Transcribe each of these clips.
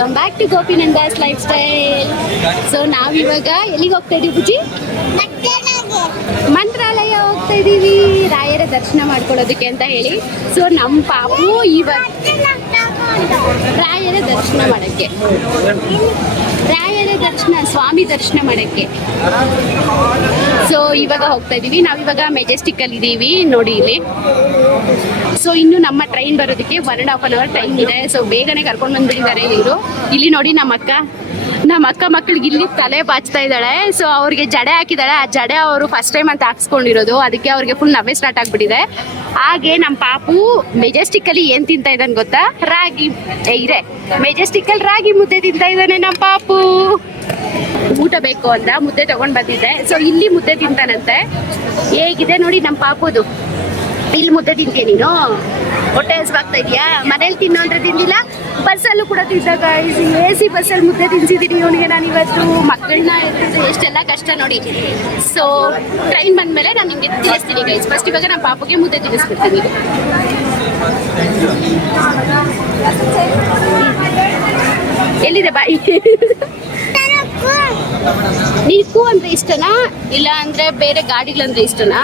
Welcome back to Gopinandas lifestyle. So ನಾವಿವಾಗ ಎಲ್ಲಿಗೆ ಹೋಗ್ತಾ ಇದೀವಿ ಬುಜ್ಜಿ? ಮಂತ್ರಾಲಯ ಹೋಗ್ತಾ ಇದೀವಿ ರಾಯರ ದರ್ಶನ ಮಾಡ್ಕೊಳ್ಳೋದಕ್ಕೆ ಅಂತ ಹೇಳಿ. ಸೊ ನಮ್ಮ ಪಾಪು ಇವಾಗ ರಾಯರ ದರ್ಶನ ಮಾಡಕ್ಕೆ, ರಾಯರ ದರ್ಶನ ಸ್ವಾಮಿ ದರ್ಶನ ಮಾಡಕ್ಕೆ ಸೊ ಇವಾಗ ಹೋಗ್ತಾ ಇದೀವಿ. ನಾವಿವಾಗ ಮೆಜೆಸ್ಟಿಕ್ ಅಲ್ಲಿ ಇದೀವಿ ನೋಡಿ ಇಲ್ಲಿ. ಸೊ ಇನ್ನು ನಮ್ಮ ಟ್ರೈನ್ ಬರೋದಕ್ಕೆ 1.5 hour ಟೈಮ್ ಇದೆ. ಸೊ ಬೇಗನೆ ಕರ್ಕೊಂಡು ಬಂದ್ಬಿಟ್ಟಿದ್ದಾರೆ ಇವರು. ಇಲ್ಲಿ ನೋಡಿ ನಮ್ಮ ಅಕ್ಕ ಮಕ್ಕಳಿಗೆ ಇಲ್ಲಿ ತಲೆ ಬಾಚ್ತಾ ಇದ್ದಾಳೆ. ಸೊ ಅವ್ರಿಗೆ ಜಡೆ ಹಾಕಿದ್ದಾಳೆ. ಆ ಜಡೆ ಅವರು ಫಸ್ಟ್ ಟೈಮ್ ಅಂತ ಹಾಕ್ಸ್ಕೊಂಡಿರೋದು, ಅದಕ್ಕೆ ಅವ್ರಿಗೆ ಫುಲ್ ನವೆ ಸ್ಟಾರ್ಟ್ ಆಗ್ಬಿಟ್ಟಿದೆ. ಹಾಗೆ ನಮ್ಮ ಪಾಪು ಮೆಜೆಸ್ಟಿಕ್ ಅಲ್ಲಿ ಏನ್ ತಿಂತಾ ಇದ್ದಾನೆ ಗೊತ್ತಾ? ರಾಗಿ ಮೆಜೆಸ್ಟಿಕ್ ಅಲ್ಲಿ ರಾಗಿ ಮುದ್ದೆ ತಿಂತಾ ಇದ್ದಾನೆ ನಮ್ಮ ಪಾಪು. ಊಟ ಬೇಕು ಅಂತ ಮುದ್ದೆ ತಗೊಂಡ್ ಬಂದಿದ್ದೆ. ಸೊ ಇಲ್ಲಿ ಮುದ್ದೆ ತಿಂತಾನಂತೆ. ಹೇಗಿದೆ ನೋಡಿ ನಮ್ಮ ಪಾಪುದು. ಇಲ್ಲಿ ಮುದ್ದೆ ತಿಂತೀಯ ನೀನು? ಹೊಟ್ಟೆ ಹಸ್ವಾಗ್ತಾ ಇದೆಯಾ? ಮನೇಲಿ ತಿನ್ನೋ ಅಂದ್ರೆ ತಿಂದಿಲ್ಲ, ಬಸ್ಸಲ್ಲೂ ಕೂಡ ತಿಂದಾಗ AC ಬಸ್ಸಲ್ಲಿ ಮುದ್ದೆ ತಿನ್ಸಿದ್ದೀನಿ ಇವನಿಗೆ ನಾನು ಇವತ್ತು. ಮಕ್ಕಳನ್ನ ಎಷ್ಟೆಲ್ಲ ಕಷ್ಟ ನೋಡಿ. ಸೊ ಟ್ರೈನ್ ಬಂದ್ಮೇಲೆ ನಾನು ನಿಮಗೆ ತಿಳಿಸ್ತೀನಿ ಗೈಸ್. ಫಸ್ಟ್ ಇವಾಗ ನಮ್ಮ ಪಾಪುಗೆ ಮುದ್ದೆ ತಿನ್ನಿಸ್ಬಿಡ್ತೀನಿ. ಎಲ್ಲಿದೆ ಬಾಯಿ? ನೀಕು ಅಂದ್ರೆ ಇಷ್ಟನಾ, ಇಲ್ಲ ಅಂದ್ರೆ ಬೇರೆ ಗಾಡಿಗಳಂದ್ರೆ ಇಷ್ಟನಾ?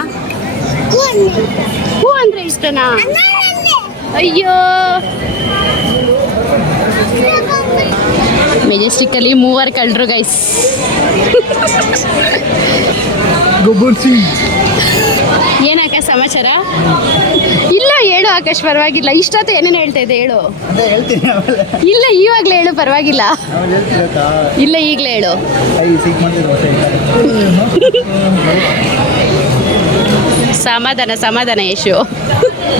ಹೂ ಅಂದ್ರೆ ಇಷ್ಟನಾ? ಅಯ್ಯೋ, ಮೆಜೆಸ್ಟಿಕ್ ಅಲ್ಲಿ 3 ಕಳ್ರು ಗೈಸ್. ಏನಕ್ಕ ಸಮಾಚಾರ? ಇಲ್ಲ ಹೇಳು ಆಕಾಶ್, ಪರವಾಗಿಲ್ಲ. ಇಷ್ಟೊತ್ತು ಏನೇನು ಹೇಳ್ತಾ ಇದ್ದೆ ಹೇಳು. ಇಲ್ಲ ಇವಾಗ್ಲೇ ಹೇಳು, ಪರವಾಗಿಲ್ಲ. ಇಲ್ಲ ಈಗಲೇ ಹೇಳು. ಸಮಾಧಾನ ಯಶು.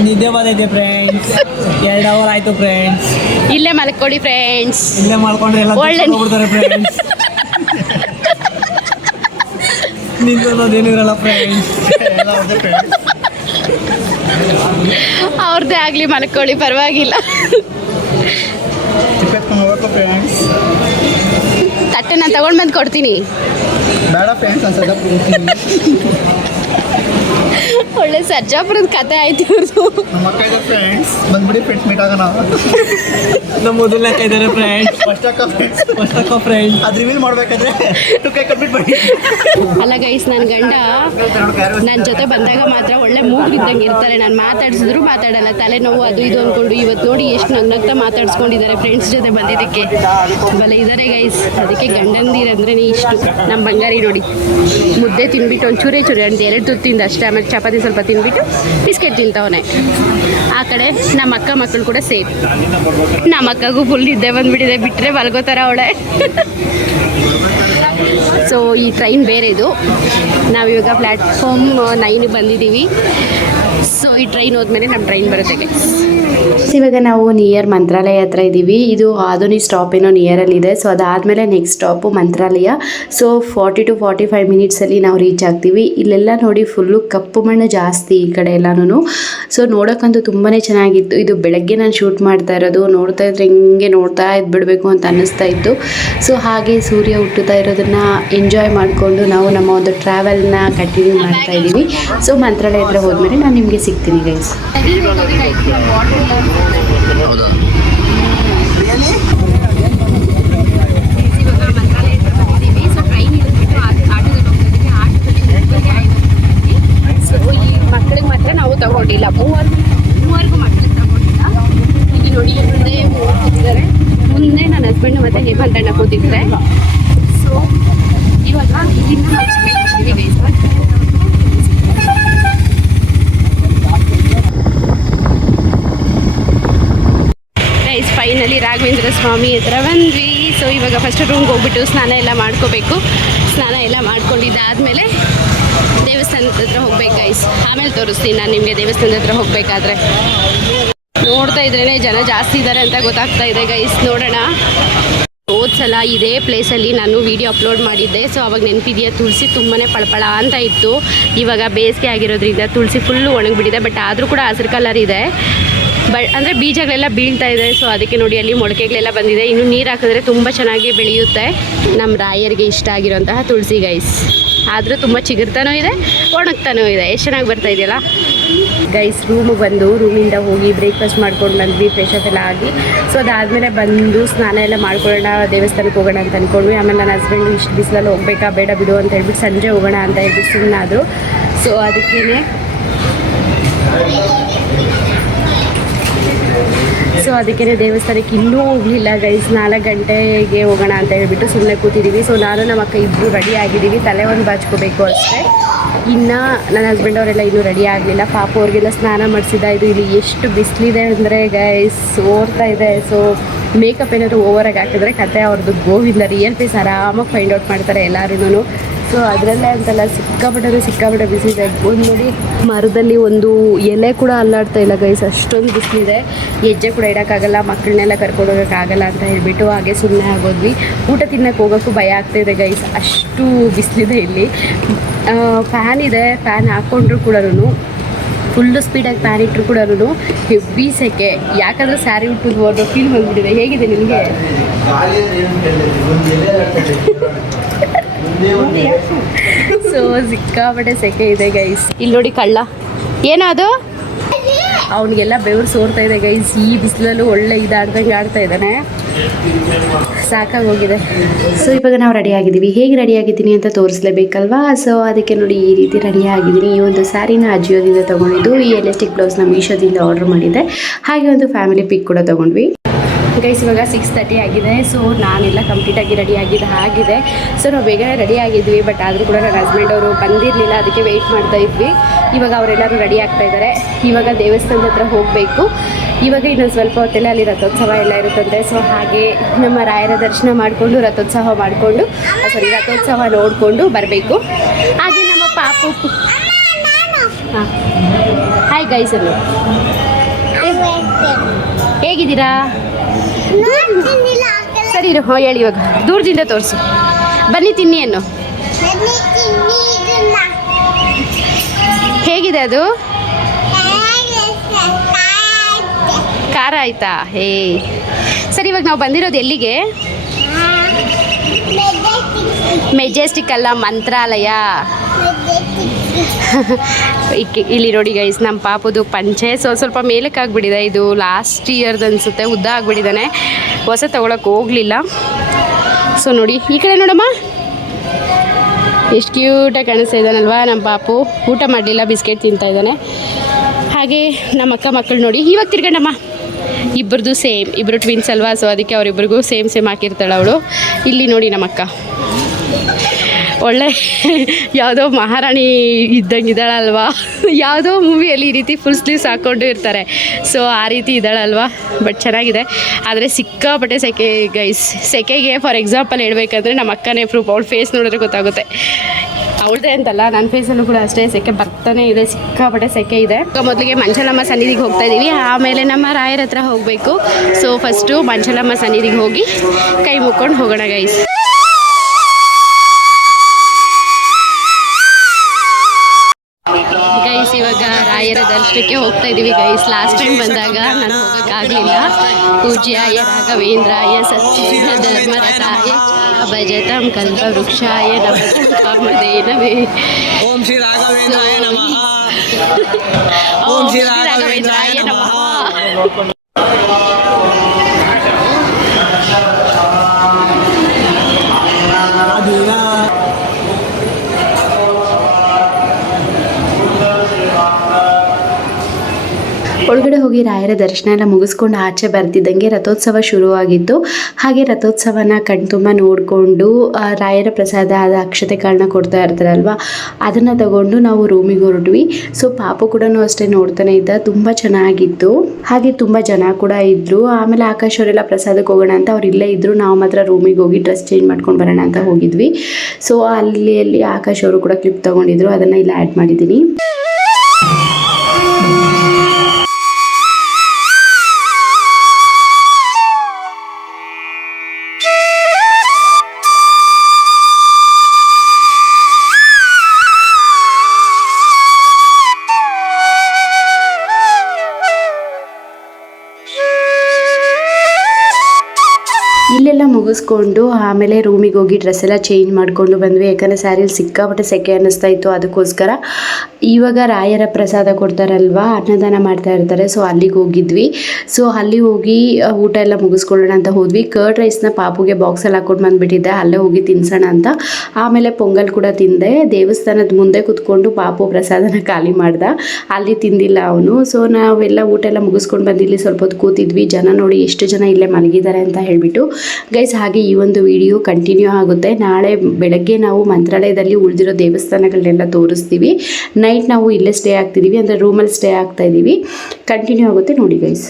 ನಿದ್ದೆ ಬಂದೈತೆ ಫ್ರೆಂಡ್ಸ್. 2 hour ಆಯ್ತು ಫ್ರೆಂಡ್ಸ್. ಇಲ್ಲೇ ಮಲ್ಕೊಳ್ಳಿ ಫ್ರೆಂಡ್ಸ್. ಇಲ್ಲೇ ಮಾಡ್ಕೊಂಡ್ರೆ ಎಲ್ಲ ಹೋಗ್ಬಿಡ್ತಾರೆ ಫ್ರೆಂಡ್ಸ್. ನಿಂದೇನಿರಲ್ಲ ಫ್ರೆಂಡ್ಸ್. ಅವ್ರದ್ದೇ ಆಗ್ಲಿ, ಮಲ್ಕೊಳ್ಳಿ ಪರವಾಗಿಲ್ಲ. ತಟ್ಟೆ ನಾನು ತಗೊಂಡ್ ಬಂದು ಕೊಡ್ತೀನಿ. ಬೇಡ ಫ್ರೆಂಡ್ಸ್ ಅನ್ಸದ. ಒಳ್ಳೆ ಸರ್ಜಾಪುರದ ಕತೆ ಆಯ್ತು ಇವ್ರದ್ದು. ನಮ್ಮ ಅಕ್ಕ ಇದೆ ಫ್ರೆಂಡ್ಸ್, ಬಂದ್ಬಿಡಿ ಫ್ರೆಂಡ್ಸ್ ಮೀಟ್ ಆಗೋಣ. ನಮ್ಮ ಮೊದಲನೇ ಅಕ್ಕ ಇದ್ದಾರೆ ಫ್ರೆಂಡ್ಸ್. ಫಸ್ಟ್ ಅಕ್ಕ ಫ್ರೆಂಡ್ಸ್. ಅದು ರಿವೀಲ್ ಮಾಡಬೇಕಾದ್ರೆ ಕೈ ಕಟ್ಬಿಟ್ಟು ಬನ್ನಿ. ಅಲ್ಲ ಗೈಸ್, ನನ್ನ ಗಂಡ ನನ್ನ ಜೊತೆ ಬಂದಾಗ ಮಾತ್ರ ಒಳ್ಳೆ ಮೂಗಿದ್ದಂಗೆ ಇರ್ತಾರೆ. ನಾನು ಮಾತಾಡ್ಸಿದ್ರು ಮಾತಾಡಲ್ಲ, ತಲೆನೋವು ಅದು ಇದು ಅಂದ್ಕೊಂಡು. ಇವತ್ತು ನೋಡಿ ಎಷ್ಟು ನಗ್ನಗ್ತಾ ಮಾತಾಡ್ಸ್ಕೊಂಡಿದ್ದಾರೆ ಫ್ರೆಂಡ್ಸ್ ಜೊತೆ ಬಂದಿದ್ದಕ್ಕೆ. ಬಲೆ ಇದ್ದಾರೆ ಗೈಸ್. ಅದಕ್ಕೆ ಗಂಡಂದಿರಂದ್ರೆ ಇಷ್ಟು. ನಮ್ಮ ಬಂಗಾರಿ ನೋಡಿ ಮುದ್ದೆ ತಿನ್ಬಿಟ್ಟು ಒಂದು ಚೂರೇ ಅಂತ 2 ತುತ್ತು ತಿಂದ ಅಷ್ಟೇ. ಆಮೇಲೆ ಚಪಾತಿ ಸ್ವಲ್ಪ ತಿಂದ್ಬಿಟ್ಟು ಬಿಸ್ಕೆಟ್ ತಿಂತವನೆ. ಆ ಕಡೆ ನಮ್ಮ ಅಕ್ಕ ಮಕ್ಕಳು ಕೂಡ ಸೇಮ್. ನಮ್ಮ ಅಕ್ಕಗೂ ಫುಲ್ ನಿದ್ದೆ ಬಂದ್ಬಿಟ್ಟಿದೆ, ಬಿಟ್ಟರೆ ಮಲ್ಗೋತಾರ ಅವಳೆ. ಸೊ ಈ ಟ್ರೈನ್ ಬೇರೆದು. ನಾವಿವಾಗ ಪ್ಲ್ಯಾಟ್ಫಾರ್ಮ್ 9 ಬಂದಿದ್ದೀವಿ. ಸೊ ಈ ಟ್ರೈನ್ ಹೋದ್ಮೇಲೆ ನಮ್ಮ ಟ್ರೈನ್ ಬರುತ್ತೆ. ಇವಾಗ ನಾವು ನಿಯರ್ ಮಂತ್ರಾಲಯ ಹತ್ರ ಇದ್ದೀವಿ. ಇದು ಆಧುನಿ ಸ್ಟಾಪ್ ಏನೋ ನಿಯರಲ್ಲಿದೆ. ಸೊ ಅದಾದಮೇಲೆ next stop Mantralaya. So 40 to 45 ಮಿನಿಟ್ಸಲ್ಲಿ ನಾವು ರೀಚ್ ಆಗ್ತೀವಿ. ಇಲ್ಲೆಲ್ಲ ನೋಡಿ ಫುಲ್ಲು ಕಪ್ಪು ಮಣ್ಣು ಜಾಸ್ತಿ ಈ ಕಡೆ ಎಲ್ಲನೂ. ಸೊ ನೋಡೋಕ್ಕಂತೂ ತುಂಬಾ ಚೆನ್ನಾಗಿತ್ತು. ಇದು ಬೆಳಗ್ಗೆ ನಾನು ಶೂಟ್ ಮಾಡ್ತಾ ಇರೋದು. ನೋಡ್ತಾ ಇದ್ರೆ ಹಿಂಗೆ ನೋಡ್ತಾ ಇದ್ಬಿಡಬೇಕು ಅಂತ ಅನ್ನಿಸ್ತಾ ಇತ್ತು. ಸೊ ಹಾಗೆ ಸೂರ್ಯ ಹುಟ್ಟುತ್ತಾ ಇರೋದನ್ನು ಎಂಜಾಯ್ ಮಾಡಿಕೊಂಡು ನಾವು ನಮ್ಮ ಒಂದು ಟ್ರಾವೆಲ್ನ ಕಂಟಿನ್ಯೂ ಮಾಡ್ತಾ ಇದ್ದೀವಿ. ಸೊ ಮಂತ್ರಾಲಯ ಹತ್ರ ಹೋದ್ಮೇಲೆ ನಾನು ನಿಮಗೆ ಸಿಗ್ತೀನಿ ಗೈಸ್. ಮಕ್ಕಳಿಗೆ ಮಾತ್ರ ನಾವು ತಗೊಂಡಿಲ್ಲ, ಮೂವರೆಗೂ ಮಕ್ಕಳಿಗೆ ತಗೊಂಡಿಲ್ಲ. ಇಲ್ಲಿ ನೋಡಿ ಮುಂದೆ ಕೂತಿದ್ದಾರೆ. ಮುಂದೆ ನನ್ನ ಹಸ್ಬೆಂಡ್ ಮತ್ತೆ ಹೇಮಂತಣ್ಣ ಕೂತಿದ್ದಾರೆ. ಸೊ ಇವಾಗ ಇಲ್ಲಿಂದ ಫೈನಲಿ ರಾಘವೇಂದ್ರ ಸ್ವಾಮಿ ಹತ್ರ ಬಂದ್ವಿ. ಸೊ ಇವಾಗ ಫಸ್ಟ್ ರೂಮ್ಗೆ ಹೋಗ್ಬಿಟ್ಟು ಸ್ನಾನ ಎಲ್ಲ ಮಾಡ್ಕೋಬೇಕು. ಸ್ನಾನ ಎಲ್ಲ ಮಾಡ್ಕೊಂಡಿದ್ದಾದಮೇಲೆ ದೇವಸ್ಥಾನದ ಹತ್ರ ಹೋಗ್ಬೇಕು ಗೈಸ್. ಆಮೇಲೆ ತೋರಿಸ್ತೀನಿ ನಾನು ನಿಮಗೆ ದೇವಸ್ಥಾನದ ಹತ್ರ ಹೋಗಬೇಕಾದ್ರೆ. ನೋಡ್ತಾ ಇದ್ರೇ ಜನ ಜಾಸ್ತಿ ಇದ್ದಾರೆ ಅಂತ ಗೊತ್ತಾಗ್ತಾ ಇದೆ ಗೈಸ್. ನೋಡೋಣ. ಹೋದ್ಸಲ ಇದೇ ಪ್ಲೇಸಲ್ಲಿ ನಾನು ವಿಡಿಯೋ ಅಪ್ಲೋಡ್ ಮಾಡಿದ್ದೆ. ಸೊ ಅವಾಗ ನೆನಪಿದೆಯಾ, ತುಳಸಿ ತುಂಬಾ ಪಳಪಳ ಅಂತ ಇತ್ತು. ಇವಾಗ ಬೇಸಿಗೆ ಆಗಿರೋದ್ರಿಂದ ತುಳಸಿ ಫುಲ್ಲು ಒಣಗಿಬಿಟ್ಟಿದೆ. ಬಟ್ ಆದರೂ ಕೂಡ ಹಸಿರು ಕಲರ್ ಇದೆ. ಅಂದರೆ ಬೀಜಗಳೆಲ್ಲ ಬೀಳ್ತಾ ಇದೆ. ಸೊ ಅದಕ್ಕೆ ನೋಡಿ ಅಲ್ಲಿ ಮೊಳಕೆಗಳೆಲ್ಲ ಬಂದಿದೆ. ಇನ್ನು ನೀರು ಹಾಕಿದ್ರೆ ತುಂಬ ಚೆನ್ನಾಗಿ ಬೆಳೆಯುತ್ತೆ. ನಮ್ಮ ರಾಯರಿಗೆ ಇಷ್ಟ ಆಗಿರೋಂತಹ ತುಳಸಿ ಗೈಸ್. ಆದರೂ ತುಂಬ ಚಿಗುರ್ತಾನೂ ಇದೆ, ಒಣಗ್ತಾನೂ ಇದೆ. ಎಷ್ಟು ಚೆನ್ನಾಗಿ ಬರ್ತಾ ಇದೆಯಲ್ಲ. ಗೈಸ್ ರೂಮಿಗೆ ಬಂದು ರೂಮಿಂದ ಹೋಗಿ ಬ್ರೇಕ್ಫಾಸ್ಟ್ ಮಾಡ್ಕೊಂಡು ಬಂದ್ವಿ, ಫ್ರೆಶ್ ಅಪ್ ಎಲ್ಲ ಆಗಿ. ಸೊ ಅದಾದಮೇಲೆ ಬಂದು ಸ್ನಾನ ಎಲ್ಲ ಮಾಡ್ಕೊಳ್ಳೋಣ, ದೇವಸ್ಥಾನಕ್ಕೆ ಹೋಗೋಣ ಅಂತ ಅಂದ್ಕೊಂಡ್ವಿ. ಆಮೇಲೆ ನನ್ನ ಹಸ್ಬೆಂಡು ಇಷ್ಟು ಬಿಸಿಲಲ್ಲಿ ಹೋಗ್ಬೇಕಾ ಬೇಡ ಬಿಡು ಅಂತ ಹೇಳ್ಬಿಟ್ಟು ಸಂಜೆ ಹೋಗೋಣ ಅಂತ ಹೇಳ್ಬಿಟ್ಟು ಸುಮ್ಮನಾದರು. ಸೊ ಅದಕ್ಕೇ ದೇವಸ್ಥಾನಕ್ಕೆ ಇನ್ನೂ ಹೋಗಲಿಲ್ಲ ಗೈಸ್. 4 ಗಂಟೆಗೆ ಹೋಗೋಣ ಅಂತ ಹೇಳ್ಬಿಟ್ಟು ಸುಮ್ಮನೆ ಕೂತಿದ್ದೀವಿ. ಸೊ ನಾನು ನಮ್ಮ ಅಕ್ಕ ಇಬ್ಬರು ರೆಡಿ ಆಗಿದ್ದೀವಿ, ತಲೆ ಒಂದು ಬಾಚ್ಕೋಬೇಕು ಅಷ್ಟೇ. ಇನ್ನು ನನ್ನ ಹಸ್ಬೆಂಡ್ ಅವರೆಲ್ಲ ಇನ್ನೂ ರೆಡಿ ಆಗಲಿಲ್ಲ. ಪಾಪ ಅವ್ರಿಗೆಲ್ಲ ಸ್ನಾನ ಮಾಡಿಸಿದ. ಇದು ಇಲ್ಲಿ ಎಷ್ಟು ಬಿಸಿಲಿದೆ ಅಂದರೆ ಗೈಸ್ ಓರ್ತಾ ಇದೆ. ಸೊ ಮೇಕಪ್ ಏನಾದರೂ ಓವರಾಗಿ ಹಾಕಿದ್ರೆ ಕತೆ ಅವ್ರದ್ದು ಗೋವಿಂದ. ರಿಯಲ್ ಫೇಸ್ ಆರಾಮಾಗಿ ಫೈಂಡ್ ಔಟ್ ಮಾಡ್ತಾರೆ ಎಲ್ಲರೂ. ಸೊ ಅದರಲ್ಲೇ ಅಂತಲ್ಲ ಸಿಕ್ಕಾಪಟ್ಟೆ ಬಿಸಿಲಿದೆ. ಒಂದು ನೋಡಿ, ಮರದಲ್ಲಿ ಒಂದು ಎಲೆ ಕೂಡ ಅಲ್ಲಾಡ್ತಾ ಇಲ್ಲ ಗೈಸ್, ಅಷ್ಟೊಂದು ಬಿಸಿಲಿದೆ. ಹೆಜ್ಜೆ ಕೂಡ ಇಡೋಕ್ಕಾಗಲ್ಲ, ಮಕ್ಕಳನ್ನೆಲ್ಲ ಕರ್ಕೊಂಡು ಹೋಗೋಕ್ಕಾಗಲ್ಲ ಅಂತ ಹೇಳಿಬಿಟ್ಟು ಹಾಗೆ ಸುಮ್ಮನೆ ಆಗೋದ್ವಿ. ಊಟ ತಿನ್ನೋಕ್ಕೆ ಹೋಗೋಕ್ಕೂ ಭಯ ಆಗ್ತಾಯಿದೆ ಗೈಸ್, ಅಷ್ಟು ಬಿಸಿಲಿದೆ ಇಲ್ಲಿ. ಫ್ಯಾನ್ ಇದೆ, ಫ್ಯಾನ್ ಹಾಕ್ಕೊಂಡ್ರು ಕೂಡ ಫುಲ್ಲು ಸ್ಪೀಡಾಗಿ ಫ್ಯಾನ್ ಇಟ್ಟರು ಕೂಡ ಹೆವಿ ಸೆಕೆ. ಯಾಕಂದರೆ ಸ್ಯಾರಿ ಉಟ್ಟಿದ್ದು ಫೀಲ್ ಬಂದುಬಿಟ್ಟಿದೆ. ಹೇಗಿದೆ ನಿಮಗೆ? ಸೊ ಸಿಕ್ಕಾಪಟ್ಟೆ ಸೆಕೆ ಇದೆ ಗೈಸ್. ಇಲ್ಲಿ ನೋಡಿ ಕಳ್ಳ, ಏನೋ ಅದು ಅವನಿಗೆಲ್ಲ ಬೆವರು ಸೋರ್ತಾ ಇದೆ ಗೈಸ್. ಈ ಬಿಸಿಲಲ್ಲೂ ಒಳ್ಳೆ ಇದಾಡ್ದಂಗೆ ಆಡ್ತಾ ಇದ್ದಾನೆ, ಸಾಕಾಗೋಗಿದೆ. ಸೊ ಇವಾಗ ನಾವು ರೆಡಿ ಆಗಿದ್ದೀವಿ. ಹೇಗೆ ರೆಡಿ ಆಗಿದ್ದೀನಿ ಅಂತ ತೋರಿಸ್ಲೇಬೇಕಲ್ವಾ. ಸೊ ಅದಕ್ಕೆ ನೋಡಿ ಈ ರೀತಿ ರೆಡಿ ಆಗಿದ್ದೀನಿ. ಈ ಒಂದು ಸ್ಯಾರಿನ ಅಜಿಯೋದಿಂದ ತೊಗೊಂಡಿದ್ದು, ಈ ಎಲಾಸ್ಟಿಕ್ ಬ್ಲೌಸ್ನ ಮೀಶೋದಿಂದ ಆರ್ಡರ್ ಮಾಡಿದ್ದೆ. ಹಾಗೆ ಒಂದು ಫ್ಯಾಮಿಲಿ ಪಿಕ್ ಕೂಡ ತೊಗೊಂಡ್ವಿ ಗೈಸ್. ಇವಾಗ 6:30 ಆಗಿದೆ. ಸೊ ನಾನೆಲ್ಲ ಕಂಪ್ಲೀಟಾಗಿ ರೆಡಿ ಆಗಿದೆ. ಸೊ ನಾವು ಬೇಗನೆ ರೆಡಿ ಆಗಿದ್ವಿ, ಬಟ್ ಆದರೂ ಕೂಡ ನನ್ನ ಹಸ್ಬೆಂಡ್ ಅವರು ಬಂದಿರಲಿಲ್ಲ, ಅದಕ್ಕೆ ವೆಯ್ಟ್ ಮಾಡ್ತಾ ಇದ್ವಿ. ಇವಾಗ ಅವರೆಲ್ಲರೂ ರೆಡಿ ಆಗ್ತಾ ಇದ್ದಾರೆ. ಇವಾಗ ದೇವಸ್ಥಾನದ ಹತ್ರ ಹೋಗಬೇಕು. ಇವಾಗ ಇನ್ನೊಂದು ಸ್ವಲ್ಪ ಹೊತ್ತಲ್ಲೇ ಅಲ್ಲಿ ರಥೋತ್ಸವ ಎಲ್ಲ ಇರುತ್ತಂತೆ. ಸೊ ಹಾಗೆ ನಮ್ಮ ರಾಯರ ದರ್ಶನ ಮಾಡಿಕೊಂಡು ರಥೋತ್ಸವ ನೋಡಿಕೊಂಡು ಬರಬೇಕು. ಹಾಗೆ ನಮ್ಮ ಪಾಪು ಹಾಂ ಹಾಯ್ ಗೈಸ್ ಅಲ್ಲೂ ಹೇಗಿದ್ದೀರಾ? ಸರಿ ಇರು, ಹೇಳಿ ಇವಾಗ ದೂರದಿಂದ ತೋರಿಸು. ಬನ್ನಿ ತಿನ್ನಿ ಅನ್ನು. ಹೇಗಿದೆ ಅದು? ಖಾರ ಆಯ್ತಾ? ಸರಿ, ಇವಾಗ ನಾವು ಬಂದಿರೋದು ಎಲ್ಲಿಗೆ? ಮೆಜೆಸ್ಟಿಕ್ ಅಲ್ಲ, ಮಂತ್ರಾಲಯ. ಇಲ್ಲಿ ನೋಡಿ ಗೈಸ್, ನಮ್ಮ ಪಾಪುದು ಪಂಚೆ ಸ್ವಲ್ಪ ಮೇಲಕ್ಕೆ ಆಗಿಬಿಟ್ಟಿದೆ. ಇದು ಲಾಸ್ಟ್ ಇಯರ್ದು ಅನಿಸುತ್ತೆ, ಉದ್ದ ಆಗಿಬಿಟ್ಟಿದ್ದಾನೆ. ಹೊಸ ತೊಗೊಳಕ್ಕೆ ಹೋಗಲಿಲ್ಲ. ಸೊ ನೋಡಿ ಈ ಕಡೆ ನೋಡಮ್ಮ, ಎಷ್ಟು ಕ್ಯೂಟಾಗಿ ಕಾಣಿಸ್ತಾ ಇದ್ದಾನಲ್ವಾ ನಮ್ಮ ಪಾಪು. ಊಟ ಮಾಡಲಿಲ್ಲ, ಬಿಸ್ಕೆಟ್ ತಿಂತಾ ಇದ್ದಾನೆ. ಹಾಗೆ ನಮ್ಮ ಅಕ್ಕ ಮಕ್ಕಳು ನೋಡಿ, ಇವಾಗ ತಿರ್ಗಂಡಮ್ಮ. ಇಬ್ಬರದು ಸೇಮ್, ಇಬ್ಬರು ಟ್ವಿನ್ಸ್ ಅಲ್ವಾ. ಸೊ ಅದಕ್ಕೆ ಅವರಿಬ್ಬರಿಗೂ ಸೇಮ್ ಹಾಕಿರ್ತಾಳೆ ಅವಳು. ಇಲ್ಲಿ ನೋಡಿ ನಮ್ಮ ಅಕ್ಕ ಒಳ್ಳೆ ಯಾವುದೋ ಮಹಾರಾಣಿ ಇದ್ದಂಗೆ ಇದ್ದಾಳಲ್ವಾ. ಯಾವುದೋ ಮೂವಿಯಲ್ಲಿ ಈ ರೀತಿ ಫುಲ್ ಸ್ಲೀವ್ಸ್ ಹಾಕ್ಕೊಂಡು ಇರ್ತಾರೆ. ಸೊ ಆ ರೀತಿ ಇದ್ದಾಳಲ್ವಾ, ಬಟ್ ಚೆನ್ನಾಗಿದೆ. ಆದರೆ ಸಿಕ್ಕಾಪಟ್ಟೆ ಸೆಕೆ ಗೈಸ್. ಸೆಕೆಗೆ ಫಾರ್ ಎಕ್ಸಾಂಪಲ್ ಹೇಳ್ಬೇಕಂದ್ರೆ ನಮ್ಮ ಅಕ್ಕನೇ ಪ್ರೂಫ್. ಅವಳ ಫೇಸ್ ನೋಡಿದ್ರೆ ಗೊತ್ತಾಗುತ್ತೆ. ಅವಳದೇ ಅಂತಲ್ಲ, ನನ್ನ ಫೇಸಲ್ಲೂ ಕೂಡ ಅಷ್ಟೇ ಸೆಕೆ ಬರ್ತಾನೆ ಇದೆ, ಸಿಕ್ಕಾಪಟ್ಟೆ ಸೆಕೆ ಇದೆ. ಮೊದಲಿಗೆ ಮಂಚಲಮ್ಮ ಸನ್ನಿಧಿಗೆ ಹೋಗ್ತಾ ಇದ್ದೀವಿ, ಆಮೇಲೆ ನಮ್ಮ ರಾಯರ ಹತ್ರ ಹೋಗಬೇಕು. ಸೊ ಫಸ್ಟು ಮಂಚಲಮ್ಮ ಸನ್ನಿಧಿಗೆ ಹೋಗಿ ಕೈ ಮುಕ್ಕೊಂಡು ಹೋಗೋಣ ಗೈಸ್. ಗೈಸ್ ಇವಾಗ ರಾಯರ ದರ್ಶನಕ್ಕೆ ಹೋಗ್ತಾ ಇದ್ದೀವಿ ಗೈಸ್. ಲಾಸ್ಟ್ ಟೈಮ್ ಬಂದಾಗ ನಾನು ಹೋಗೋಕ್ಕಾಗಲಿಲ್ಲ. ಪೂಜ್ಯಾಯ ರಾಘವೇಂದ್ರಾಯ ಸತ್ಯ ಧರ್ಮರತಾಯ ಭಜತಂ ಕಲ್ಪವೃಕ್ಷಾಯ ನಮಃ ಕಾಮಧೇನವೇ. ಓಂ ಶ್ರೀ ರಾಘವೇಂದ್ರಾಯ ನಮಃ. ಓಂ ಶ್ರೀ ರಾಘವೇಂದ್ರಾಯ ನಮಃ. ಒಳಗಡೆ ಹೋಗಿ ರಾಯರ ದರ್ಶನ ಎಲ್ಲ ಮುಗಿಸ್ಕೊಂಡು ಆಚೆ ಬರ್ತಿದ್ದಂಗೆ ರಥೋತ್ಸವ ಶುರುವಾಗಿತ್ತು. ಹಾಗೆ ರಥೋತ್ಸವನ ಕಣ್ತುಂಬ ನೋಡಿಕೊಂಡು ರಾಯರ ಪ್ರಸಾದ ಆದ ಅಕ್ಷತೆ ಕಾಳನ್ನ ಕೊಡ್ತಾ ಇರ್ತಾರಲ್ವ, ಅದನ್ನು ತಗೊಂಡು ನಾವು ರೂಮಿಗೆ ಹೊರಟ್ವಿ. ಸೊ ಪಾಪು ಕೂಡ ಅಷ್ಟೇ ನೋಡ್ತಾನೆ ಇದ್ದ, ತುಂಬ ಚೆನ್ನಾಗಿತ್ತು. ಹಾಗೆ ತುಂಬ ಜನ ಕೂಡ ಇದ್ದರು. ಆಮೇಲೆ ಆಕಾಶ್ ಅವರೆಲ್ಲ ಪ್ರಸಾದಕ್ಕೆ ಹೋಗೋಣ ಅಂತ ಅವ್ರು ಇಲ್ಲೇ ಇದ್ದರು. ನಾವು ಮಾತ್ರ ರೂಮಿಗೆ ಹೋಗಿ ಡ್ರೆಸ್ ಚೇಂಜ್ ಮಾಡ್ಕೊಂಡು ಬರೋಣ ಅಂತ ಹೋಗಿದ್ವಿ. ಸೊ ಅಲ್ಲಿ ಆಕಾಶ್ ಅವರು ಕೂಡ ಕ್ಲಿಪ್ ತೊಗೊಂಡಿದ್ರು, ಅದನ್ನು ಇಲ್ಲಿ ಆ್ಯಡ್ ಮಾಡಿದ್ದೀನಿ. ಇಲ್ಲೆಲ್ಲ ಮುಗಿಸ್ಕೊಂಡು ಆಮೇಲೆ ರೂಮಿಗೆ ಹೋಗಿ ಡ್ರೆಸ್ ಎಲ್ಲ ಚೇಂಜ್ ಮಾಡಿಕೊಂಡು ಬಂದ್ವಿ. ಯಾಕಂದರೆ ಸ್ಯಾರಿಲಿ ಸಿಕ್ಕಾಪಟ್ಟೆ ಸೆಕೆ ಅನ್ನಿಸ್ತಾ ಇತ್ತು. ಅದಕ್ಕೋಸ್ಕರ ಇವಾಗ ರಾಯರ ಪ್ರಸಾದ ಕೊಡ್ತಾರಲ್ವ, ಅನ್ನದಾನ ಮಾಡ್ತಾ ಇರ್ತಾರೆ. ಸೊ ಅಲ್ಲಿಗೆ ಹೋಗಿದ್ವಿ. ಸೊ ಅಲ್ಲಿ ಹೋಗಿ ಊಟ ಎಲ್ಲ ಮುಗಿಸ್ಕೊಳ್ಳೋಣ ಅಂತ ಹೋದ್ವಿ. ಕರ್ಡ್ ರೈಸ್ನ ಪಾಪುಗೆ ಬಾಕ್ಸಲ್ಲಿ ಹಾಕೊಂಡು ಬಂದುಬಿಟ್ಟಿದ್ದೆ, ಅಲ್ಲೇ ಹೋಗಿ ತಿನ್ಸೋಣ ಅಂತ. ಆಮೇಲೆ ಪೊಂಗಲ್ ಕೂಡ ತಿಂದೆ. ದೇವಸ್ಥಾನದ ಮುಂದೆ ಕೂತ್ಕೊಂಡು ಪಾಪು ಪ್ರಸಾದನ ಖಾಲಿ ಮಾಡ್ದ, ಅಲ್ಲಿ ತಿಂದಿಲ್ಲ ಅವನು. ಸೊ ನಾವೆಲ್ಲ ಊಟ ಎಲ್ಲ ಮುಗಿಸ್ಕೊಂಡು ಬಂದು ಇಲ್ಲಿ ಸ್ವಲ್ಪ ಹೊತ್ತು ಕೂತಿದ್ವಿ. ಜನ ನೋಡಿ ಎಷ್ಟು ಜನ ಇಲ್ಲೇ ಮಲಗಿದ್ದಾರೆ ಅಂತ ಹೇಳಿಬಿಟ್ಟು. ಗೈಸ್, ಹಾಗೆ ಈ ಒಂದು ವಿಡಿಯೋ ಕಂಟಿನ್ಯೂ ಆಗುತ್ತೆ. ನಾಳೆ ಬೆಳಗ್ಗೆ ನಾವು ಮಂತ್ರಾಲಯದಲ್ಲಿ ಉಳಿದಿರೋ ದೇವಸ್ಥಾನಗಳನ್ನೆಲ್ಲ ತೋರಿಸ್ತೀವಿ. ನೈಟ್ ನಾವು ಇಲ್ಲೇ ಸ್ಟೇ ಆಗ್ತಿದ್ದೀವಿ, ಅಂದರೆ ರೂಮಲ್ಲಿ ಸ್ಟೇ ಆಗ್ತಾ ಇದ್ದೀವಿ. ಕಂಟಿನ್ಯೂ ಆಗುತ್ತೆ ನೋಡಿ ಗೈಸ್.